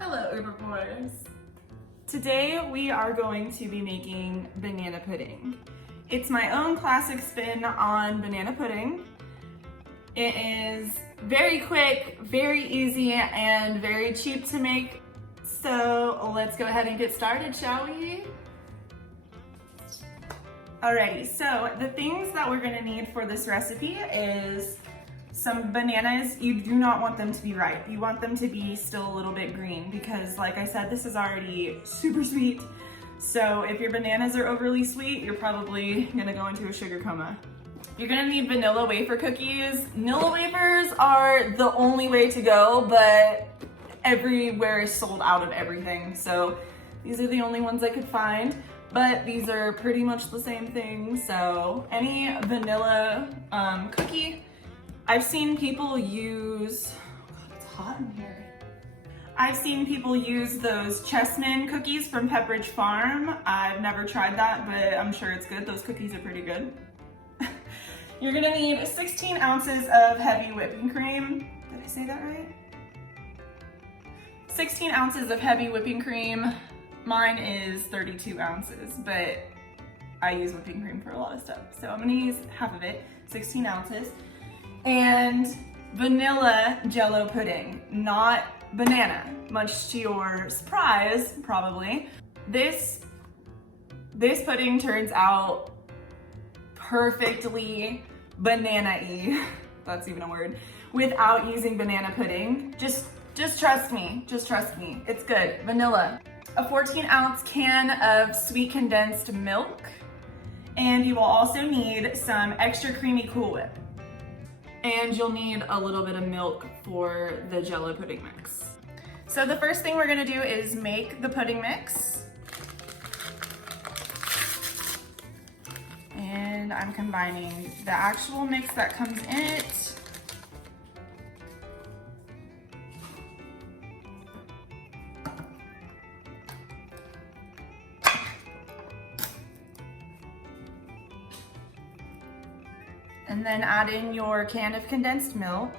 Hello, herbivores. Today we are going to be making banana pudding. It's my own classic spin on banana pudding. It is very quick, very easy, and very cheap to make. So let's go ahead and get started, shall we? Alrighty, so the things that we're gonna need for this recipe is some bananas. You do not want them to be ripe. You want them to be still a little bit green because, like I said, this is already super sweet. So if your bananas are overly sweet, you're probably gonna go into a sugar coma. You're gonna need vanilla wafer cookies. Vanilla wafers are the only way to go, but everywhere is sold out of everything. So these are the only ones I could find, but these are pretty much the same thing. So any vanilla cookie. I've seen people use, oh God, it's hot in here. I've seen people use those chessmen cookies from Pepperidge Farm. I've never tried that, but I'm sure it's good. Those cookies are pretty good. You're gonna need 16 ounces of heavy whipping cream. Did I say that right? 16 ounces of heavy whipping cream. Mine is 32 ounces, but I use whipping cream for a lot of stuff. So I'm gonna use half of it, 16 ounces. And vanilla Jello pudding, not banana, much to your surprise, probably. This pudding turns out perfectly banana-y, that's even a word, without using banana pudding. Just trust me, it's good. Vanilla. A 14-ounce can of sweet condensed milk, and you will also need some extra creamy Cool Whip. And you'll need a little bit of milk for the Jello pudding mix. So the first thing we're gonna do is make the pudding mix. And I'm combining the actual mix that comes in it. And then add in your can of condensed milk.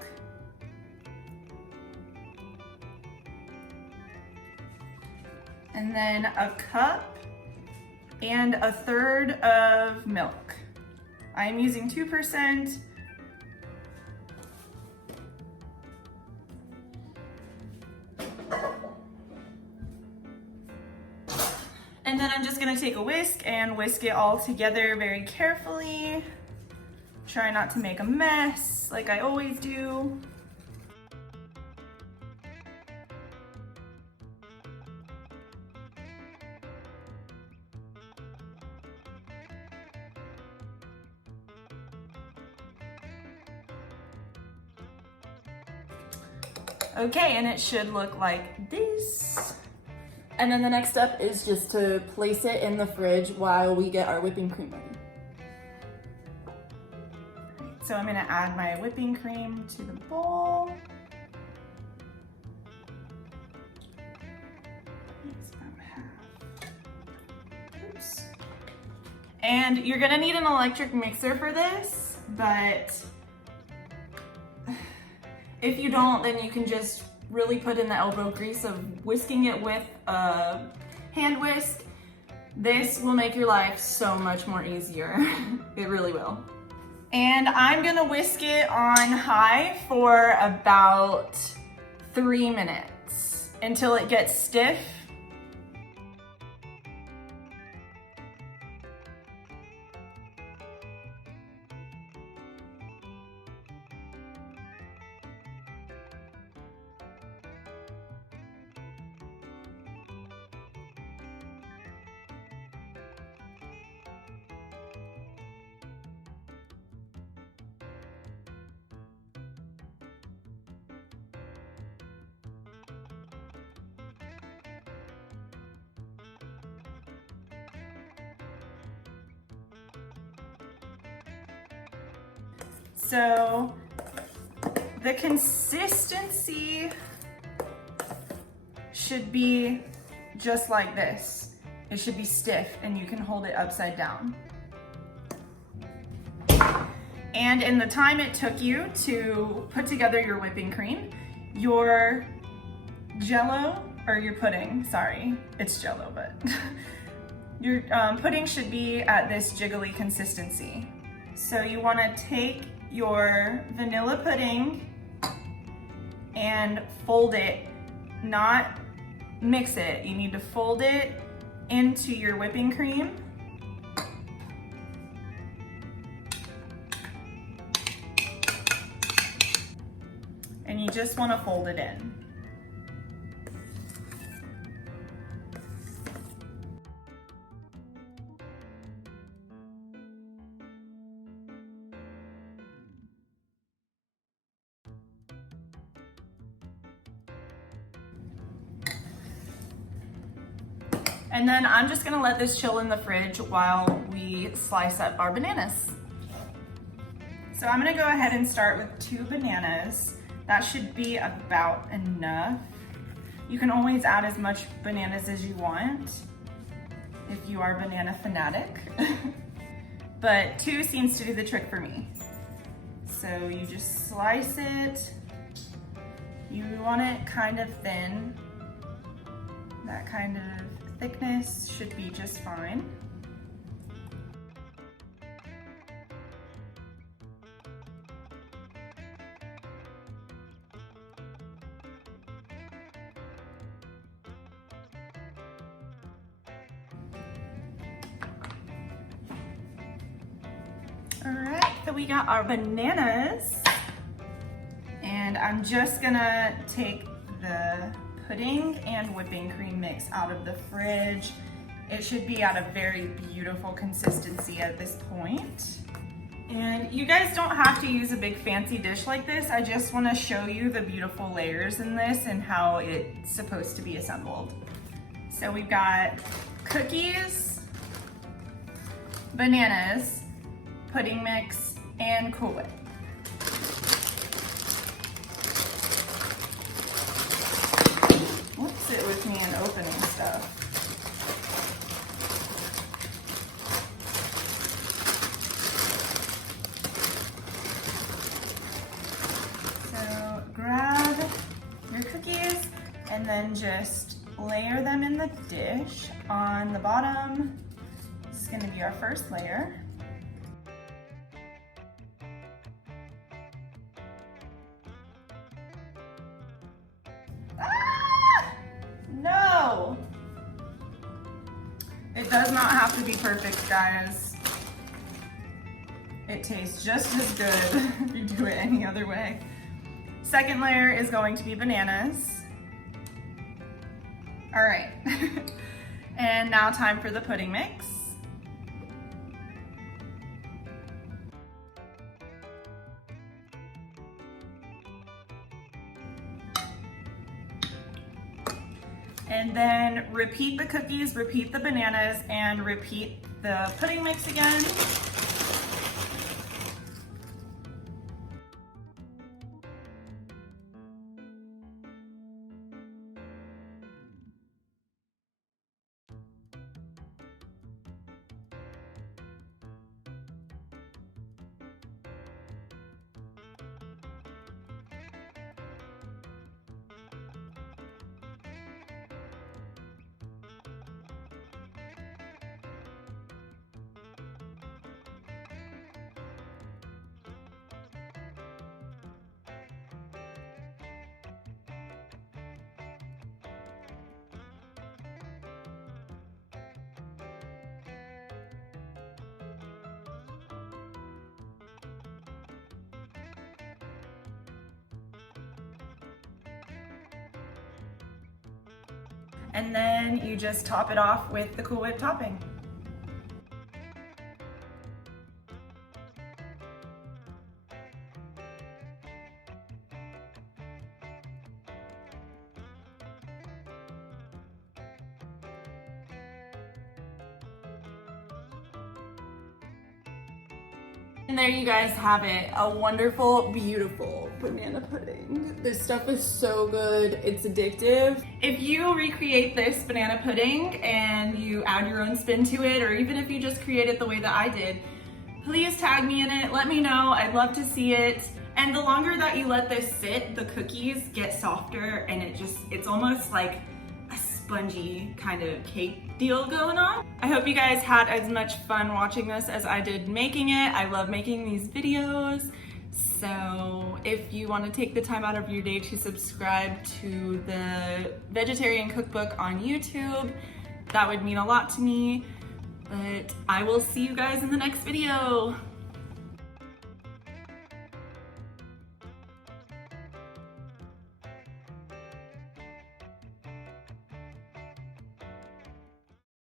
And then a cup and a third of milk. I'm using 2%. And then I'm just gonna take a whisk and whisk it all together very carefully. Try not to make a mess, like I always do. Okay, and it should look like this. And then the next step is just to place it in the fridge while we get our whipping cream ready. So I'm gonna add my whipping cream to the bowl. It's about half. Oops. And you're gonna need an electric mixer for this, but if you don't, then you can just really put in the elbow grease of whisking it with a hand whisk. This will make your life so much more easier. It really will. And I'm gonna whisk it on high for about 3 minutes until it gets stiff. So the consistency should be just like this. It should be stiff and you can hold it upside down. And in the time it took you to put together your whipping cream, your Jello or your pudding, sorry, it's Jell-O, but your pudding should be at this jiggly consistency. So you wanna take your vanilla pudding and fold it, not mix it. You need to fold it into your whipping cream. And you just want to fold it in. And then I'm just gonna let this chill in the fridge while we slice up our bananas. So I'm gonna go ahead and start with 2 bananas. That should be about enough. You can always add as much bananas as you want if you are a banana fanatic. But 2 seems to do the trick for me. So you just slice it. You want it kind of thin. That kind of thickness should be just fine. All right, so we got our bananas, and I'm just gonna take the pudding and whipping cream mix out of the fridge. It should be at a very beautiful consistency at this point. And you guys don't have to use a big fancy dish like this. I just wanna show you the beautiful layers in this and how it's supposed to be assembled. So we've got cookies, bananas, pudding mix, and Cool Whip. What's it with me and opening stuff? So grab your cookies and then just layer them in the dish. On the bottom, this is gonna be our first layer. No! It does not have to be perfect, guys. It tastes just as good if you do it any other way. Second layer is going to be bananas. All right. And now time for the pudding mix. And then repeat the cookies, repeat the bananas, and repeat the pudding mix again. And then you just top it off with the Cool Whip topping. And there you guys have it, a wonderful, beautiful banana pudding. This stuff is so good, it's addictive. If you recreate this banana pudding and you add your own spin to it, or even if you just create it the way that I did, please tag me in it, let me know, I'd love to see it. And the longer that you let this sit, the cookies get softer, and it's almost like spongy kind of cake deal going on. I hope you guys had as much fun watching this as I did making it. I love making these videos. So if you want to take the time out of your day to subscribe to the Vegetarian Cookbook on YouTube, that would mean a lot to me. But I will see you guys in the next video.